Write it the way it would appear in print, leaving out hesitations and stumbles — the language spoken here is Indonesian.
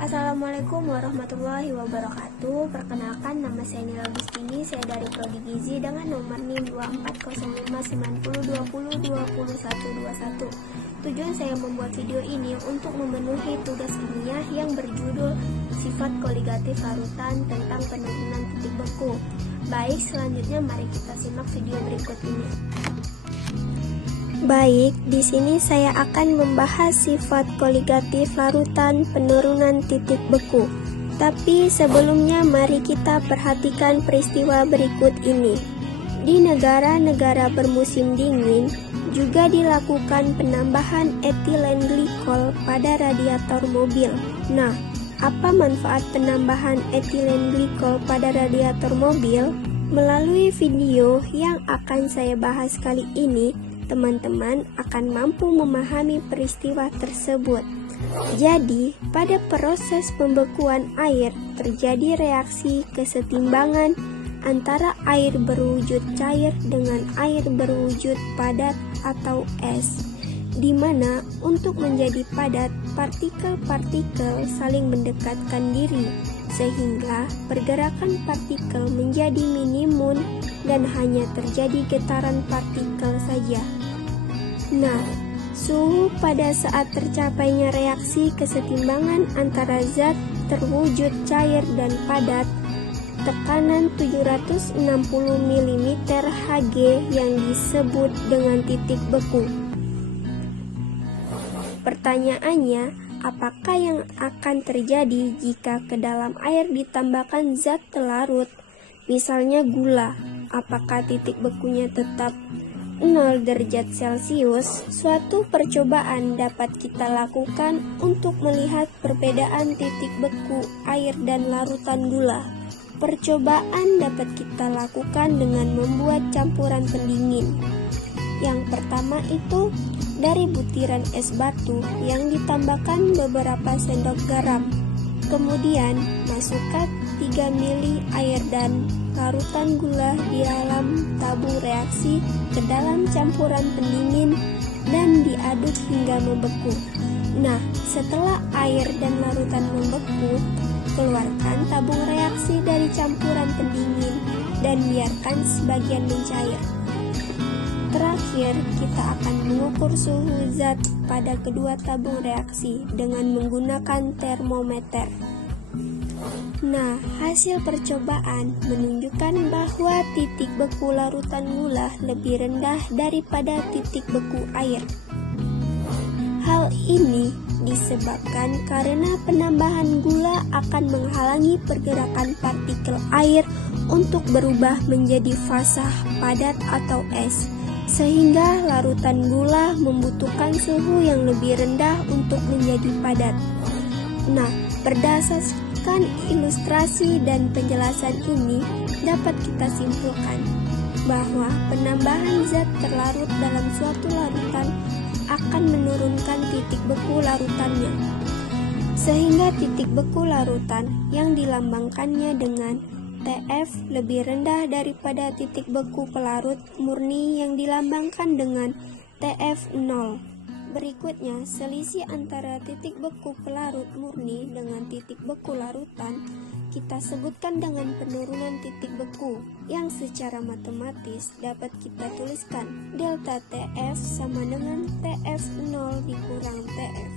Assalamualaikum warahmatullahi wabarakatuh. Perkenalkan, nama saya Nila Agustini. Saya dari Prodi Gizi dengan nomor NIM 240590202121. Tujuan saya membuat video ini untuk memenuhi tugas ilmiah yang berjudul Sifat Koligatif Larutan tentang penurunan titik beku. Baik, selanjutnya mari kita simak video berikut ini. Baik, di sini saya akan membahas sifat koligatif larutan penurunan titik beku. Tapi sebelumnya mari kita perhatikan peristiwa berikut ini. Di negara-negara bermusim dingin juga dilakukan penambahan etilen glikol pada radiator mobil. Nah, apa manfaat penambahan etilen glikol pada radiator mobil? Melalui video yang akan saya bahas kali ini, teman-teman akan mampu memahami peristiwa tersebut. Jadi, pada proses pembekuan air terjadi reaksi kesetimbangan antara air berwujud cair dengan air berwujud padat atau es, di mana untuk menjadi padat, partikel-partikel saling mendekatkan diri, sehingga pergerakan partikel menjadi minimum dan hanya terjadi getaran partikel saja. Nah, suhu pada saat tercapainya reaksi kesetimbangan antara zat terwujud cair dan padat, tekanan 760 mm Hg yang disebut dengan titik beku. Pertanyaannya, apakah yang akan terjadi jika ke dalam air ditambahkan zat pelarut, misalnya gula? Apakah titik bekunya tetap 0 derajat Celcius? Suatu percobaan dapat kita lakukan untuk melihat perbedaan titik beku air dan larutan gula. Percobaan dapat kita lakukan dengan membuat campuran pendingin. Yang pertama itu dari butiran es batu yang ditambahkan beberapa sendok garam. Kemudian masukkan 3 ml air dan larutan gula di dalam tabung reaksi ke dalam campuran pendingin dan diaduk hingga membeku. Nah, setelah air dan larutan membeku, keluarkan tabung reaksi dari campuran pendingin dan biarkan sebagian mencair. Terakhir, kita akan mengukur suhu zat pada kedua tabung reaksi dengan menggunakan termometer. Nah, hasil percobaan menunjukkan bahwa titik beku larutan gula lebih rendah daripada titik beku air. Hal ini disebabkan karena penambahan gula akan menghalangi pergerakan partikel air untuk berubah menjadi fasa padat atau es, sehingga larutan gula membutuhkan suhu yang lebih rendah untuk menjadi padat. Nah, berdasarkan ilustrasi dan penjelasan ini, dapat kita simpulkan bahwa penambahan zat terlarut dalam suatu larutan akan menurunkan titik beku larutannya, sehingga titik beku larutan yang dilambangkannya dengan TF lebih rendah daripada titik beku pelarut murni yang dilambangkan dengan TF0. Berikutnya, selisih antara titik beku pelarut murni dengan titik beku larutan kita sebutkan dengan penurunan titik beku, yang secara matematis dapat kita tuliskan delta TF sama dengan TF0 dikurang TF.